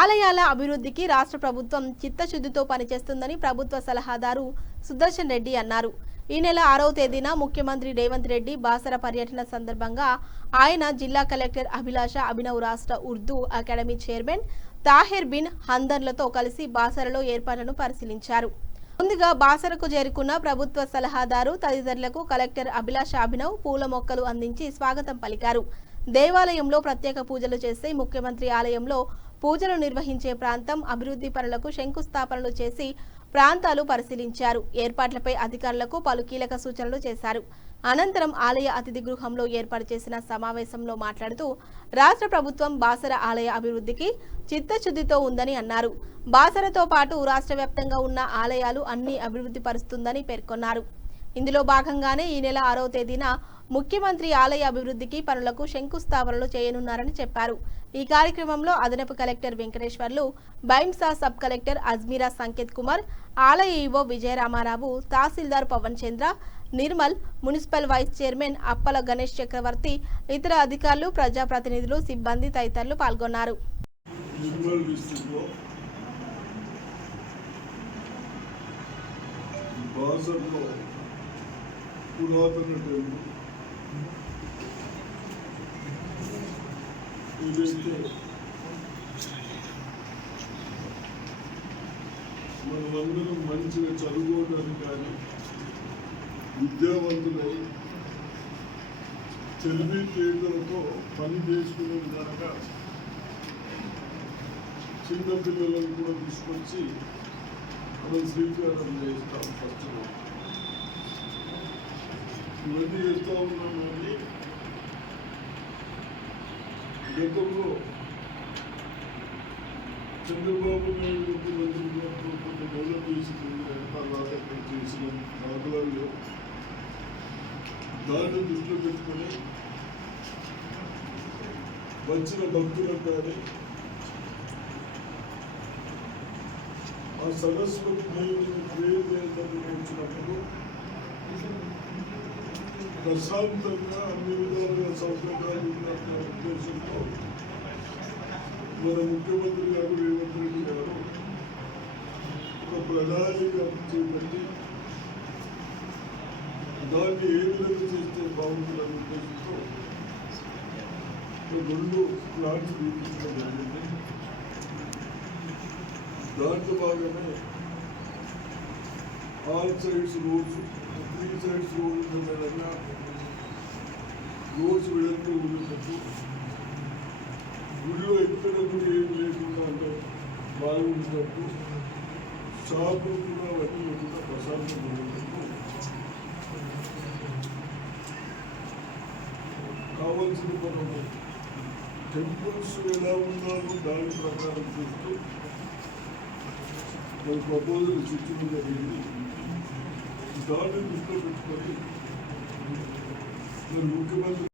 ఆలయాల అభివృద్ధికి రాష్ట్ర ప్రభుత్వం చిత్తశుద్ధితో పనిచేస్తుందని ప్రభుత్వ సలహాదారు సుదర్శన్ రెడ్డి అన్నారు. ఈ నెల 6వ తేదీన ముఖ్యమంత్రి రేవంత్ రెడ్డి బాసర పర్యటన సందర్భంగా ఆయన జిల్లా కలెక్టర్ అభిలాష అభినవ్, రాష్ట్ర ఉర్దూ అకాడమీ చైర్మన్ తాహిర్ బిన్ హందర్లతో కలిసి బాసరలో ఏర్పాట్లను పరిశీలించారు. ముందుగా బాసరకు చేరుకున్న ప్రభుత్వ సలహాదారు తదితరులకు కలెక్టర్ అభిలాష అభినవ్ పూల మొక్కలు అందించి స్వాగతం పలికారు. దేవాలయంలో ప్రత్యేక పూజలు చేసి ముఖ్యమంత్రి ఆలయంలో పూజలు నిర్వహించే ప్రాంతం అభివృద్ధి పనులకు శంకుస్థాపనలు చేసి ప్రాంతాలు పరిశీలించారు. ఏర్పాట్లపై అధికారులకు పలు కీలక సూచనలు చేశారు. అనంతరం ఆలయ అతిథి గృహంలో ఏర్పాటు చేసిన సమావేశంలో మాట్లాడుతూ రాష్ట్ర ప్రభుత్వం బాసర ఆలయ అభివృద్ధికి చిత్తశుద్ధితో ఉందని అన్నారు. బాసరతో పాటు రాష్ట్ర వ్యాప్తంగా ఉన్న ఆలయాలు అన్ని అభివృద్ధి పరుస్తుందని పేర్కొన్నారు. ఇందులో భాగంగానే ఈ నెల 6వ తేదీన ముఖ్యమంత్రి ఆలయ అభివృద్ధికి పనులకు శంకుస్థాపనలు చేయనున్నారని చెప్పారు. ఈ కార్యక్రమంలో అదనపు collector Venkateswarlu, Bhainsa sub collector Ajmeera Sanketh Kumar, ఆలయ EO Vijayaramarao, tahsildar Pavan Chandra Nirmal, municipal vice chairman Appala Ganesh Chakravarthi, ఇతర అధికారులు, ప్రజాప్రతినిధులు, సిబ్బంది తదితరులు పాల్గొన్నారు. మనమందరం మంచిగా చదువుకోవడానికి కానీ విద్యావంతులై తెలివితేటలతో పని చేసుకునే విధంగా చిన్నపిల్లలను కూడా తీసుకొచ్చి మనం శ్రీకారం చేస్తాం. ఫస్ట్ ఇవన్నీ చేస్తూ ఉన్నాం. కానీ గతంలో చంద్రబాబు నాయుడు ముఖ్యమంత్రి డెవలప్ చేసిన దాఖలాల్లో దాన్ని దృష్టిలో పెట్టుకొని వచ్చిన భక్తులకు కానీ ఆ సరస్వతి దేవుని వచ్చినప్పుడు ప్రశాంతంగా అన్ని విధాలుగా సౌకర్యాలు ఉన్న ఉద్దేశంతో మన ముఖ్యమంత్రి గారు రేవంత్ రెడ్డి గారు ఒక ప్రణాళిక చేపట్టి దాన్ని ఏ విధంగా చేస్తే బాగుంటుందనే ఉద్దేశంతో 2 ప్లాన్స్ తీర్చడం జరిగింది. దాంట్లో భాగమే all sides roads, 3 sides road ఉన్న విధంగా రోడ్స్ విడతూ ఉండేటట్టు, గుడిలో ఎక్కడ కూడా ఏం లేకుండా అంటే బాగుంటున్నట్టు, షాపులు కూడా అవన్నీ లేకుండా ప్రశాంతంగా ఉండేటట్టు కావాల్సిన మనము టెంపుల్స్ ఎలా ఉన్నారో దాని ప్రకారం చూస్తూ మన ప్రపోజల్ ఇచ్చడం జరిగింది. దాన్ని దృష్టిలో పెట్టుకొని ముఖ్యమంత్రి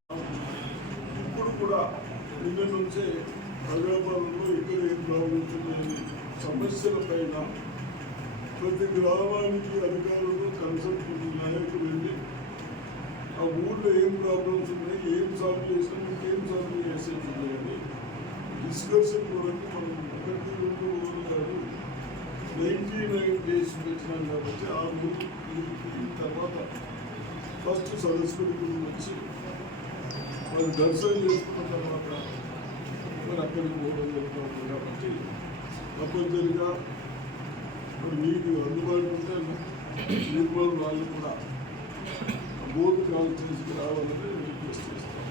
ఇప్పుడు కూడా నిన్న నుంచే హైదరాబాద్లో ఇక్కడ ఏం బాగుంటుందని సమస్యల పైన ప్రతి గ్రామానికి అధికారులు కన్సల్ట్ నాయకులు వెళ్ళి ఆ ఊళ్ళో ఏం ప్రాబ్లమ్స్ ఉన్నాయి, ఏం సాల్వ్ చేసినా ఇంకేం సాల్వ్ చేసేది ఉన్నాయని డిస్కషన్ కొరకు మనం 1-2 రోజులు కాదు 99 డేస్ వచ్చినాం. కాబట్టి ఆ ఊరి తర్వాత ఫస్ట్ సరస్వతి గుడి వచ్చి వాళ్ళు దర్శనం చేసుకున్న తర్వాత మరి అక్కడికి పోవడం జరుగుతుంది. కాబట్టి తప్పనిసరిగా మీకు అందుబాటులో ఉంటే నిర్మల్ వాళ్ళు కూడా బోర్డు కాల్ తీసుకురావాలని రిక్వెస్ట్ చేస్తాం.